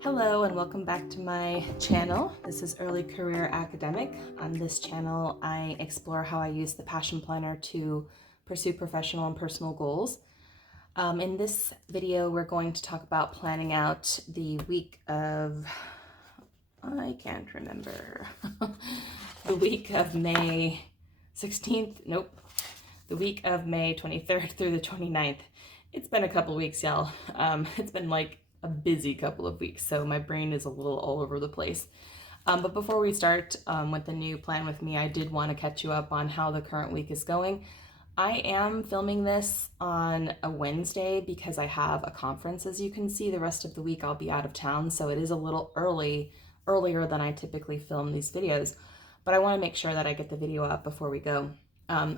Hello and welcome back to my channel. This is Early Career Academic. On this channel, I explore how I use the Passion Planner to pursue professional and personal goals. In this video, we're going to talk about planning out the week of, I can't remember, the week of May 16th, nope, the week of May 23rd through the 29th. It's been a couple weeks, y'all. It's been like a busy couple of weeks, so my brain is a little all over the place. But before we start with the new plan with me, I did want to catch you up on how the current week is going. I am filming this on a Wednesday because I have a conference. As you can see, the rest of the week I'll be out of town, so it is a little earlier than I typically film these videos, but I want to make sure that I get the video up before we go.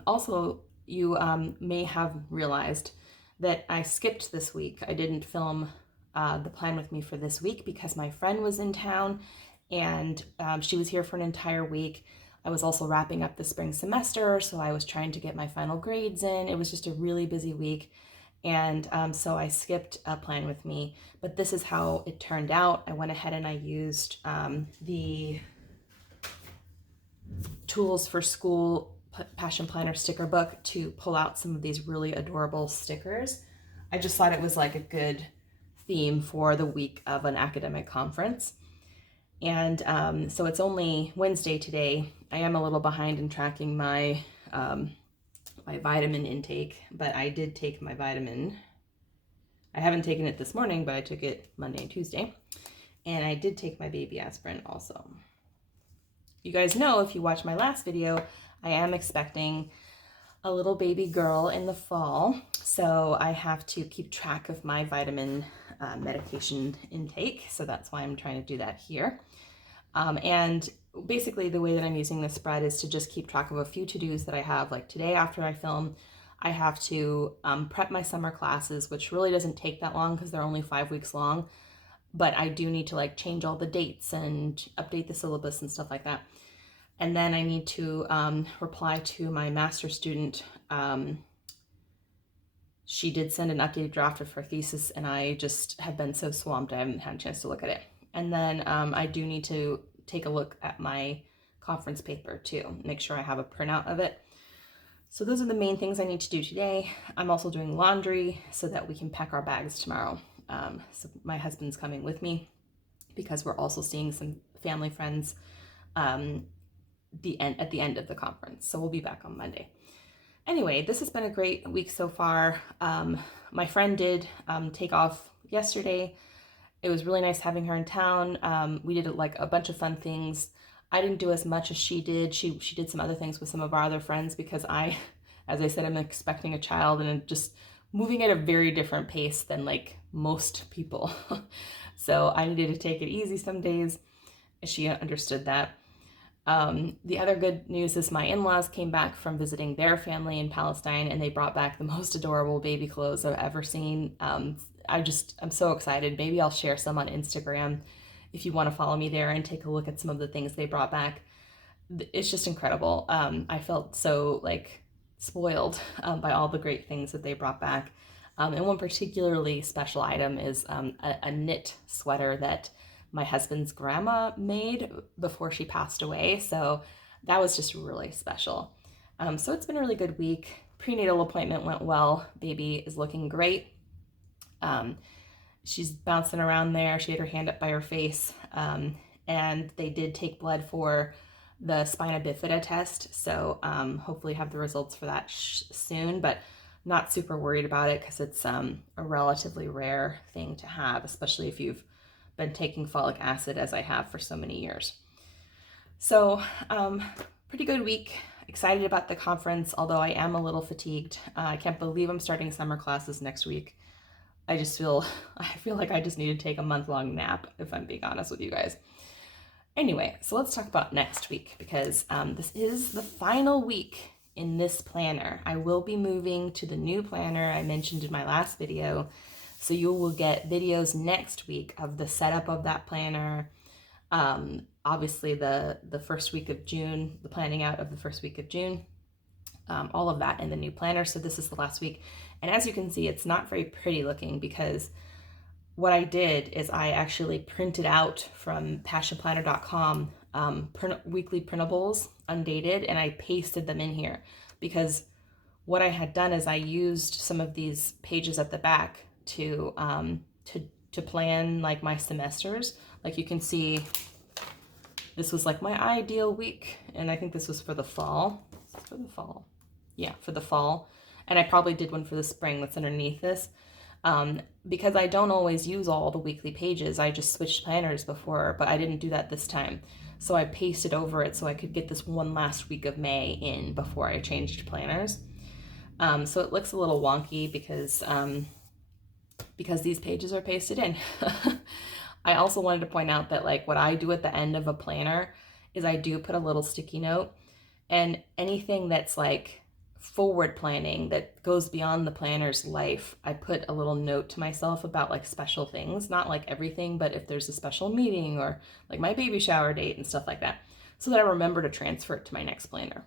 Also, you may have realized that I skipped this week. I didn't film the plan with me for this week because my friend was in town and she was here for an entire week. I was also wrapping up the spring semester, so I was trying to get my final grades in. It was just a really busy week, and so I skipped a plan with me, but this is how it turned out. I went ahead and I used the Tools for School Passion Planner sticker book to pull out some of these really adorable stickers. I just thought it was like a good theme for the week of an academic conference. And so it's only Wednesday today. I am a little behind in tracking my my vitamin intake, but I did take my vitamin. I haven't taken it this morning, but I took it Monday and Tuesday. And I did take my baby aspirin also. You guys know, if you watch my last video, I am expecting a little baby girl in the fall, so I have to keep track of my vitamin medication intake, so that's why I'm trying to do that here. And basically the way that I'm using this spread is to just keep track of a few to-dos that I have. Like today after I film, I have to prep my summer classes, which really doesn't take that long because they're only 5 weeks long, but I do need to like change all the dates and update the syllabus and stuff like that. And then I need to reply to my master's student. She did send an updated draft of her thesis, and I just have been so swamped I haven't had a chance to look at it. And then I do need to take a look at my conference paper too, make sure I have a printout of it. So those are the main things I need to do today. I'm also doing laundry so that we can pack our bags tomorrow. So my husband's coming with me because we're also seeing some family friends at the end of the conference. So we'll be back on Monday. Anyway, this has been a great week so far. My friend did take off yesterday. It was really nice having her in town. We did like a bunch of fun things. I didn't do as much as she did. She did some other things with some of our other friends because as I said, I'm expecting a child and just moving at a very different pace than like most people. So I needed to take it easy some days. She understood that. The other good news is my in-laws came back from visiting their family in Palestine, and they brought back the most adorable baby clothes I've ever seen. I'm so excited. Maybe I'll share some on Instagram if you want to follow me there and take a look at some of the things they brought back. It's just incredible. I felt so like spoiled by all the great things that they brought back. And one particularly special item is a knit sweater that my husband's grandma made before she passed away. So that was just really special. So it's been a really good week. Prenatal appointment went well. Baby is looking great. She's bouncing around there. She had her hand up by her face. And they did take blood for the spina bifida test. So hopefully have the results for that soon, but not super worried about it because it's a relatively rare thing to have, especially if you've been taking folic acid as I have for so many years. So pretty good week. Excited about the conference, although I am a little fatigued. I can't believe I'm starting summer classes next week. I feel like I just need to take a month-long nap, if I'm being honest with you guys. Anyway, so let's talk about next week because this is the final week in this planner. I will be moving to the new planner I mentioned in my last video. So you will get videos next week of the setup of that planner. Obviously the first week of June, the planning out of the first week of June, all of that in the new planner. So this is the last week. And as you can see, it's not very pretty looking because what I did is I actually printed out from passionplanner.com weekly printables, undated, and I pasted them in here because what I had done is I used some of these pages at the back to plan like my semesters. Like you can see, this was like my ideal week, and I think this was for the fall. For the fall, yeah, for the fall. And I probably did one for the spring that's underneath this. Because I don't always use all the weekly pages. I just switched planners before, but I didn't do that this time. So I pasted over it so I could get this one last week of May in before I changed planners. So it looks a little wonky because these pages are pasted in. I also wanted to point out that like what I do at the end of a planner is I do put a little sticky note, and anything that's like forward planning that goes beyond the planner's life, I put a little note to myself about like special things, not like everything, but if there's a special meeting or like my baby shower date and stuff like that, so that I remember to transfer it to my next planner.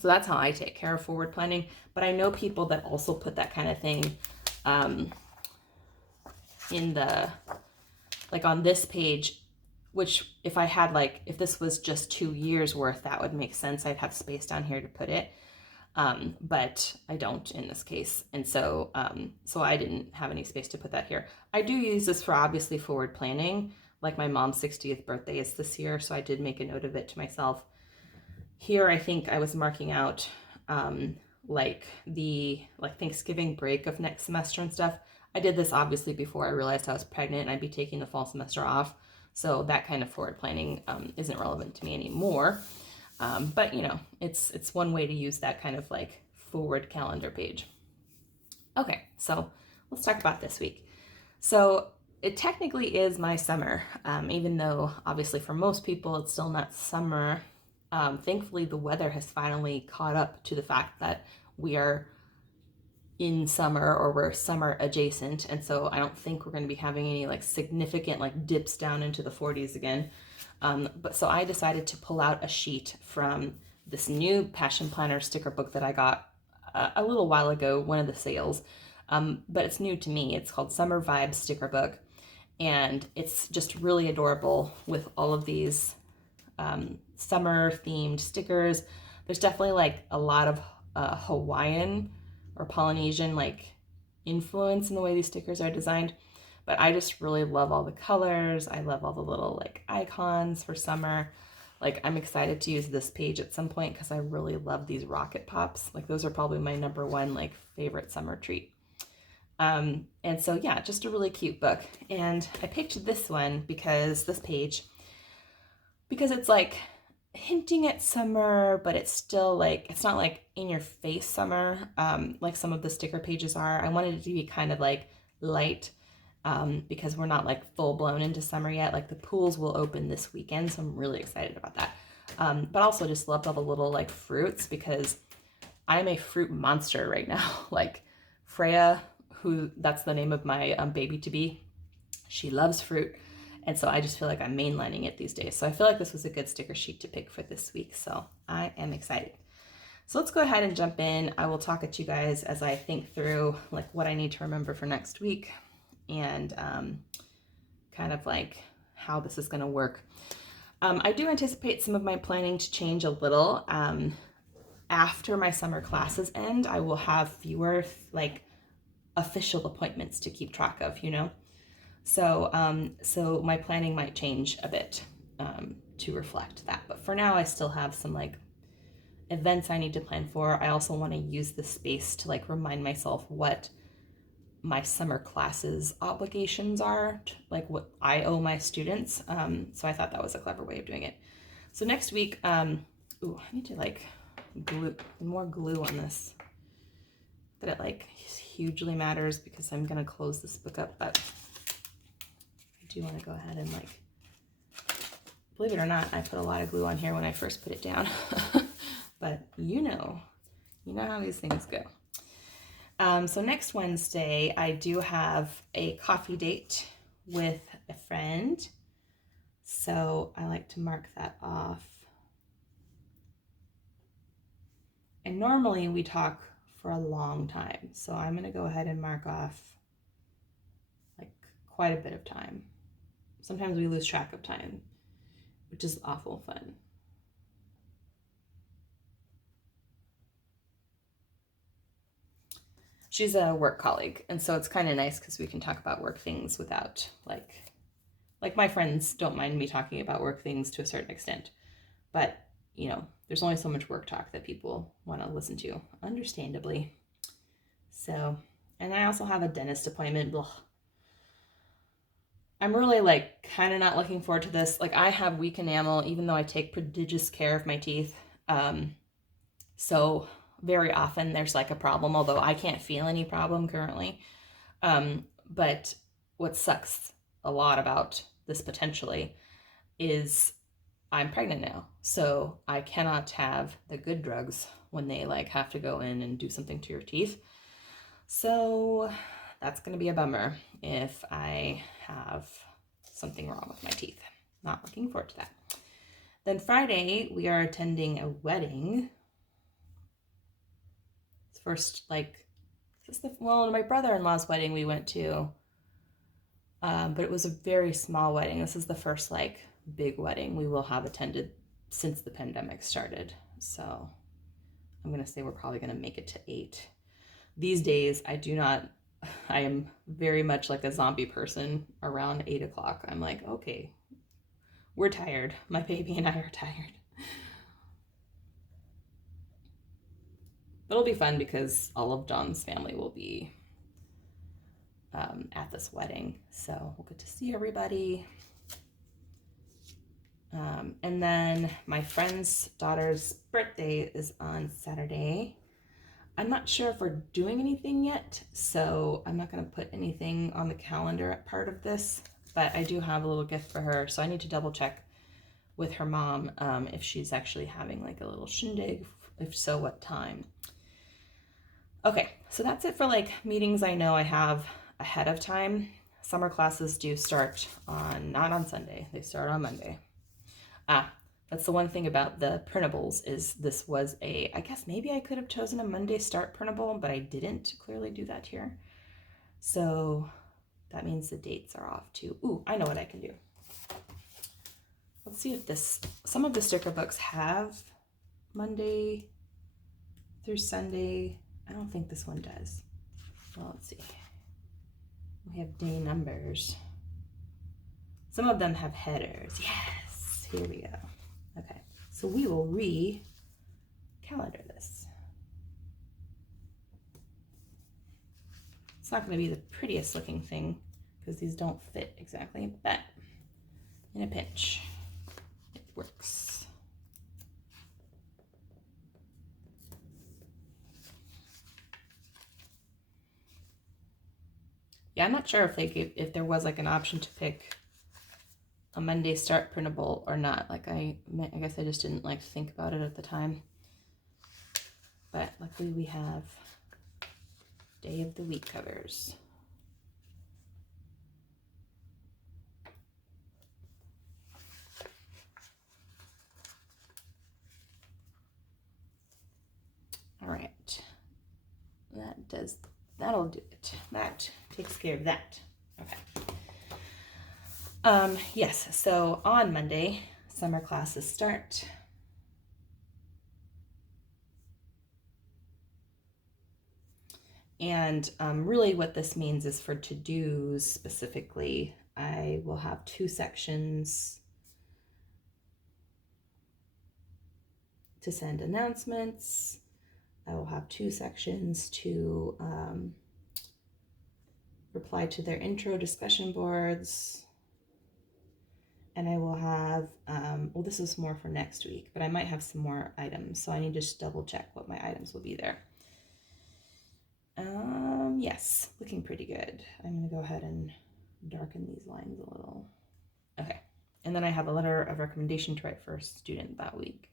So that's how I take care of forward planning. But I know people that also put that kind of thing in the, like on this page, which if I had like, if this was just 2 years worth, that would make sense. I'd have space down here to put it. But I don't in this case. And so, so I didn't have any space to put that here. I do use this for obviously forward planning, like my mom's 60th birthday is this year. So I did make a note of it to myself. Here, I think I was marking out, like the Thanksgiving break of next semester and stuff. I did this obviously before I realized I was pregnant and I'd be taking the fall semester off. So that kind of forward planning, isn't relevant to me anymore. But you know, it's one way to use that kind of like forward calendar page. Okay, so let's talk about this week. So it technically is my summer, even though obviously for most people it's still not summer. Thankfully, the weather has finally caught up to the fact that we are in summer or we're summer adjacent. And so I don't think we're going to be having any like significant like dips down into the 40s again. But so I decided to pull out a sheet from this new Passion Planner sticker book that I got a little while ago, one of the sales. But it's new to me. It's called Summer Vibes Sticker Book. And it's just really adorable with all of these summer themed stickers. There's definitely like a lot of Hawaiian or Polynesian like influence in the way these stickers are designed. But I just really love all the colors. I love all the little like icons for summer. Like I'm excited to use this page at some point because I really love these rocket pops. Like those are probably my number one like favorite summer treat. And so yeah, just a really cute book. And I picked this one because this page, because it's like hinting at summer, but it's still like, it's not like in your face summer, like some of the sticker pages are. I wanted it to be kind of like light, because we're not like full blown into summer yet. Like the pools will open this weekend, so I'm really excited about that. But also just loved all the little like fruits because I'm a fruit monster right now. Like Freya, who that's the name of my baby to be, she loves fruit. And so I just feel like I'm mainlining it these days. So I feel like this was a good sticker sheet to pick for this week. So I am excited. So let's go ahead and jump in. I will talk at you guys as I think through like what I need to remember for next week and kind of like how this is going to work. I do anticipate some of my planning to change a little. After my summer classes end, I will have fewer like official appointments to keep track of, you know? So, so my planning might change a bit to reflect that. But for now, I still have some like events I need to plan for. I also want to use the space to like remind myself what my summer classes obligations are, like what I owe my students. So I thought that was a clever way of doing it. So next week, ooh, I need to like glue more glue on this. That it like hugely matters because I'm gonna close this book up, but I do want to go ahead and like, believe it or not, I put a lot of glue on here when I first put it down. But you know how these things go. So next Wednesday, I do have a coffee date with a friend. So I like to mark that off. And normally we talk for a long time. So I'm going to go ahead and mark off like quite a bit of time. Sometimes we lose track of time, which is awful fun. She's a work colleague, and so it's kind of nice because we can talk about work things without like my friends don't mind me talking about work things to a certain extent, but there's only so much work talk that people want to listen to, understandably. So, and I also have a dentist appointment. Blah. I'm really kind of not looking forward to this. Like, I have weak enamel, even though I take prodigious care of my teeth. So very often there's a problem, although I can't feel any problem currently. But what sucks a lot about this potentially is I'm pregnant now. So I cannot have the good drugs when they have to go in and do something to your teeth. So that's going to be a bummer if I have something wrong with my teeth. Not looking forward to that. Then Friday, we are attending a wedding. First, my brother-in-law's wedding we went to, but it was a very small wedding. This is the first big wedding we will have attended since the pandemic started. So I'm gonna say we're probably gonna make it to 8. These days, I am very much like a zombie person around 8 o'clock. I'm like, okay, we're tired. My baby and I are tired. But it'll be fun because all of Dawn's family will be at this wedding. So we'll get to see everybody. And then my friend's daughter's birthday is on Saturday. I'm not sure if we're doing anything yet, so I'm not going to put anything on the calendar at part of this, but I do have a little gift for her, so I need to double check with her mom if she's actually having a little shindig. If so, what time? Okay, so that's it for meetings I know I have ahead of time. Summer classes do start not on Sunday, they start on Monday. That's the one thing about the printables is this was I guess maybe I could have chosen a Monday start printable, but I didn't clearly do that here. So that means the dates are off too. Ooh, I know what I can do. Let's see if some of the sticker books have Monday through Sunday. I don't think this one does. Well, let's see. We have day numbers. Some of them have headers. Yes, here we go. Okay, so we will calendar this. It's not going to be the prettiest looking thing because these don't fit exactly, but in a pinch, it works. Yeah, I'm not sure if there was an option to pick a Monday start printable or not. I guess I just didn't think about it at the time. But luckily we have day of the week covers. All right, that'll do it. That takes care of that. Okay. Yes, so on Monday, summer classes start. And really what this means is for to-dos specifically, I will have 2 sections to send announcements. I will have 2 sections to reply to their intro discussion boards. And I will have, well, this is more for next week, but I might have some more items. So I need to just double check what my items will be there. Yes, looking pretty good. I'm going to go ahead and darken these lines a little. Okay. And then I have a letter of recommendation to write for a student that week.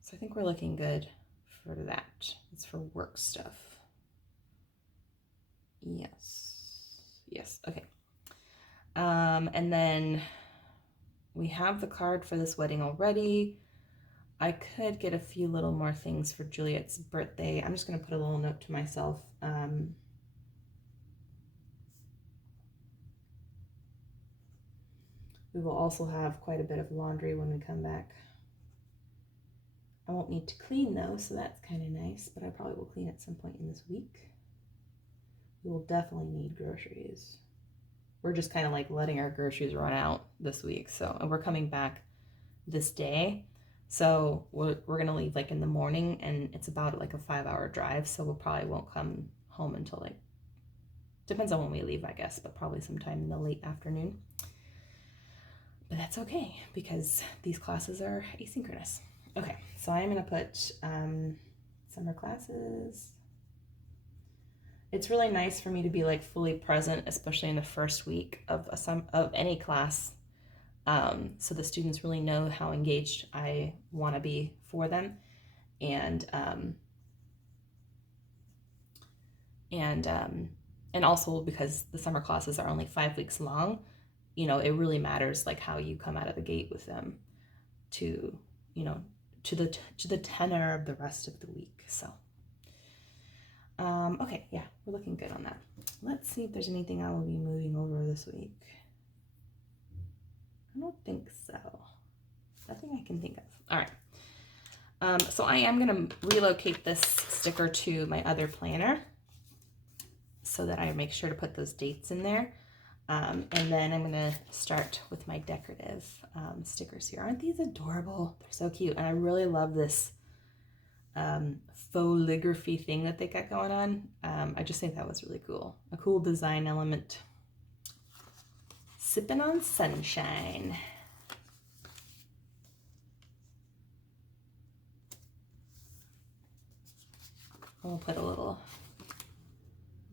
So I think we're looking good for that. It's for work stuff. Yes. Okay. And then we have the card for this wedding already. I could get a few little more things for Juliet's birthday. I'm just going to put a little note to myself. We will also have quite a bit of laundry when we come back. I won't need to clean though, so that's kind of nice, but I probably will clean at some point in this week. We will definitely need groceries. We're just kind of like letting our groceries run out this week. So, and we're coming back this day. So we're going to leave like in the morning, and it's about like a 5-hour drive. So we probably won't come home until like, depends on when we leave, I guess, but probably sometime in the late afternoon. But that's okay because these classes are asynchronous. Okay, so I'm going to put summer classes. It's really nice for me to be like fully present, especially in the first week of any class, so the students really know how engaged I want to be for them, and also because the summer classes are only 5 weeks long, you know, it really matters like how you come out of the gate with them to, you know, to the tenor of the rest of the week. So. Okay, yeah, we're looking good on that. Let's see if there's anything I will be moving over this week. I don't think so. Nothing I can think of. All right. So I am going to relocate this sticker to my other planner so that I make sure to put those dates in there. And then I'm going to start with my decorative stickers here. Aren't these adorable? They're so cute. And I really love this foligraphy thing that they got going on. I just think that was really cool. A cool design element. Sipping on sunshine. We'll put a little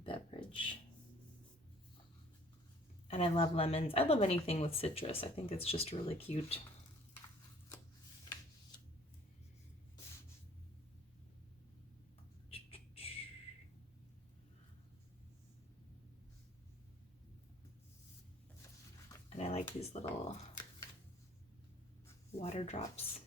beverage. And I love lemons. I love anything with citrus. I think it's just really cute. And I like these little water drops.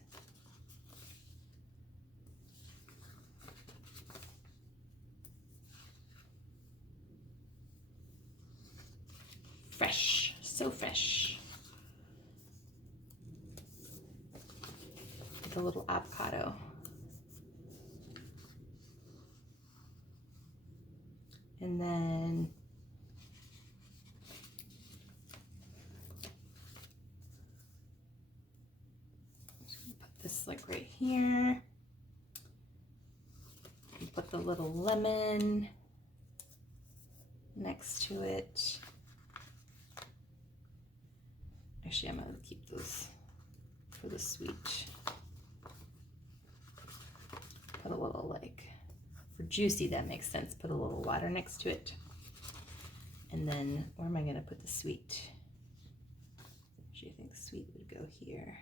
Fresh, so fresh. With a little avocado. And then I'm just gonna put this like right here. And put the little lemon next to it. Actually, I'm gonna keep those for the sweet. Put a little like, for juicy, that makes sense. Put a little water next to it. And then where am I gonna put the sweet? Actually, I think sweet would go here.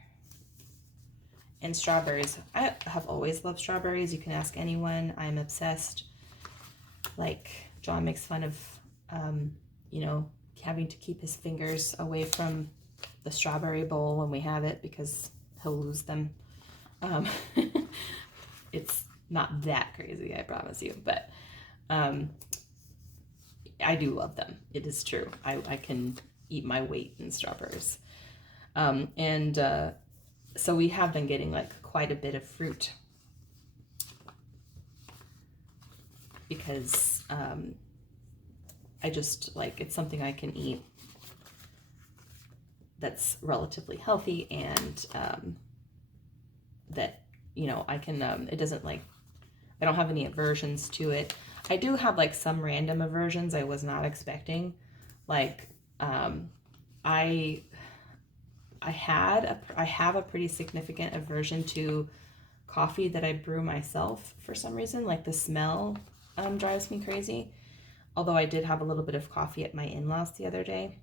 And strawberries. I have always loved strawberries. You can ask anyone. I'm obsessed. Like, John makes fun of, you know, having to keep his fingers away from the strawberry bowl when we have it because he'll lose them. It's not that crazy, I promise you, but I do love them. It is true. I can eat my weight in strawberries. So we have been getting like quite a bit of fruit because I just like, it's something I can eat that's relatively healthy, and that, you know, I can, it doesn't like, I don't have any aversions to it. I do have like some random aversions I was not expecting. Like, I have a pretty significant aversion to coffee that I brew myself for some reason. Like, the smell drives me crazy. Although I did have a little bit of coffee at my in-laws the other day,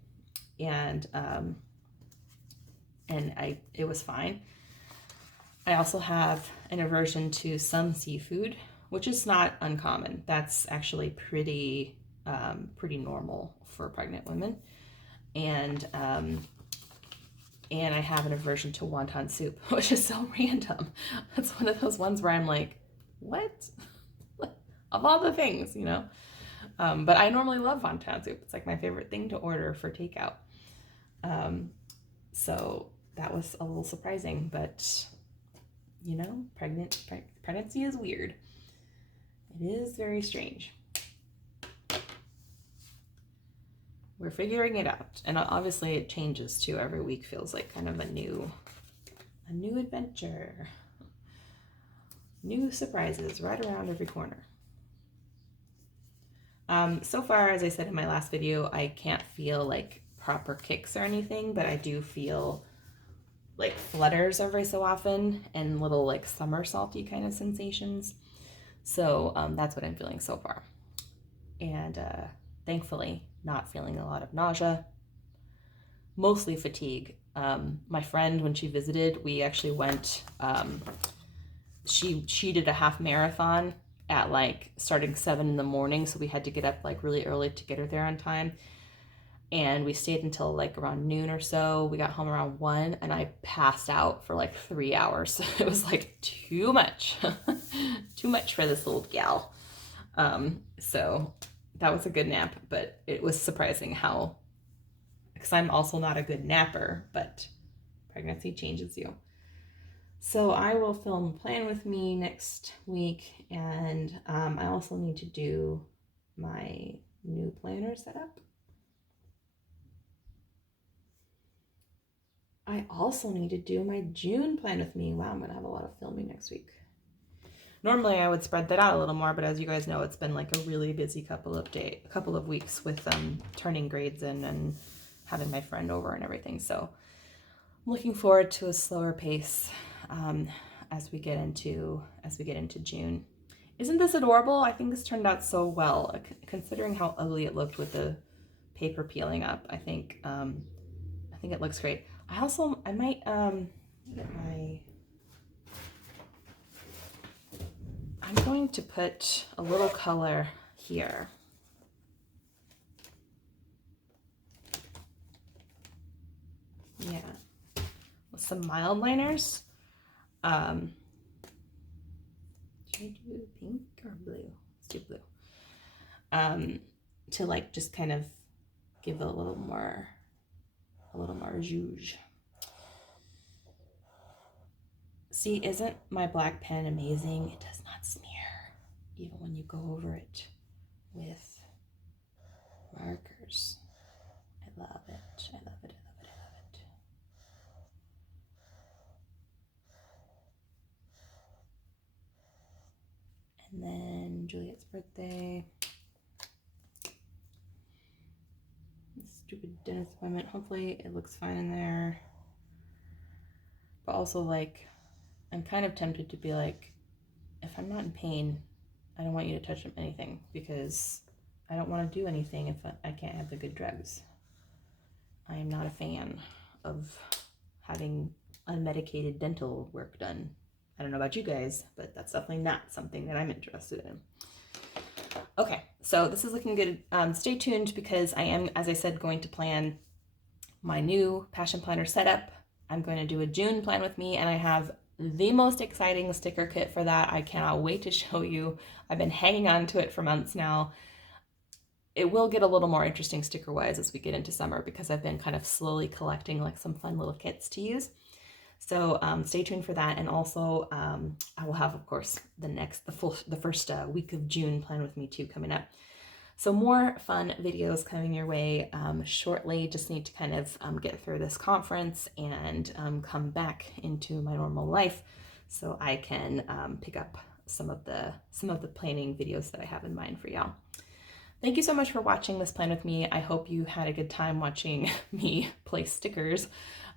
and it was fine. I also have an aversion to some seafood, which is not uncommon. That's actually pretty normal for pregnant women. And I have an aversion to wonton soup, which is so random. That's one of those ones where I'm like, what? Of all the things, you know? But I normally love wonton soup. It's like my favorite thing to order for takeout. So that was a little surprising, but you know, pregnancy is weird. It is very strange. We're figuring it out. And obviously it changes too. Every week feels like kind of a new adventure. New surprises right around every corner. So far, as I said in my last video, I can't feel like proper kicks or anything, but I do feel like flutters every so often and little like somersaulty kind of sensations. So that's what I'm feeling so far. And thankfully not feeling a lot of nausea, mostly fatigue. My friend, when she visited, we actually went, she did a half marathon at like starting 7 in the morning. So we had to get up like really early to get her there on time. And we stayed until like around noon or so. We got home around 1 and I passed out for like 3 hours. It was like too much, too much for this little gal. So that was a good nap, but it was surprising how, because I'm also not a good napper, but pregnancy changes you. So I will film Plan With Me next week, and I also need to do my new planner setup. I also need to do my June Plan With Me. Wow, I'm going to have a lot of filming next week. Normally I would spread that out a little more, but as you guys know, it's been like a really busy couple of weeks with turning grades in and having my friend over and everything. So I'm looking forward to a slower pace as we get into June. Isn't this adorable? I think this turned out so well, considering how ugly it looked with the paper peeling up. I think it looks great. I might get my. I'm going to put a little color here. Yeah, with some mild liners. Should I do pink or blue? Let's do blue. To like just kind of give it a little more zhuzh. See, isn't my black pen amazing? It does not smear, even when you go over it with markers. I love it. I love it. I love it. I love it. And then Juliet's birthday. Stupid dentist appointment. Hopefully it looks fine in there. But also, like, I'm kind of tempted to be like, if I'm not in pain, I don't want you to touch anything, because I don't want to do anything if I can't have the good drugs. I am not a fan of having unmedicated dental work done. I don't know about you guys, but that's definitely not something that I'm interested in. Okay, so this is looking good. Stay tuned, because I am, as I said, going to plan my new Passion Planner setup. I'm going to do a June Plan With Me, and I have the most exciting sticker kit for that. I cannot wait to show you. I've been hanging on to it for months now. It will get a little more interesting sticker-wise as we get into summer, because I've been kind of slowly collecting like some fun little kits to use. So stay tuned for that. And also I will have, of course, the first week of June Plan With Me too coming up. So more fun videos coming your way shortly. Just need to kind of get through this conference and come back into my normal life so I can pick up some of the planning videos that I have in mind for y'all. Thank you so much for watching this Plan With Me. I hope you had a good time watching me place stickers.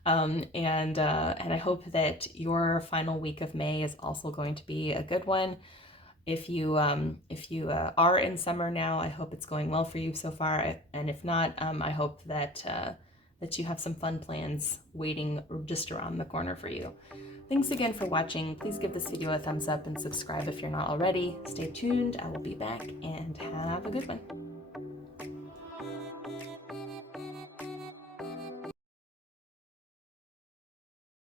And I hope that your final week of May is also going to be a good one. If you are in summer now, I hope it's going well for you so far. And if not, I hope that you have some fun plans waiting just around the corner for you. Thanks again for watching. Please give this video a thumbs up and subscribe if you're not already. Stay tuned. I will be back, and have a good one.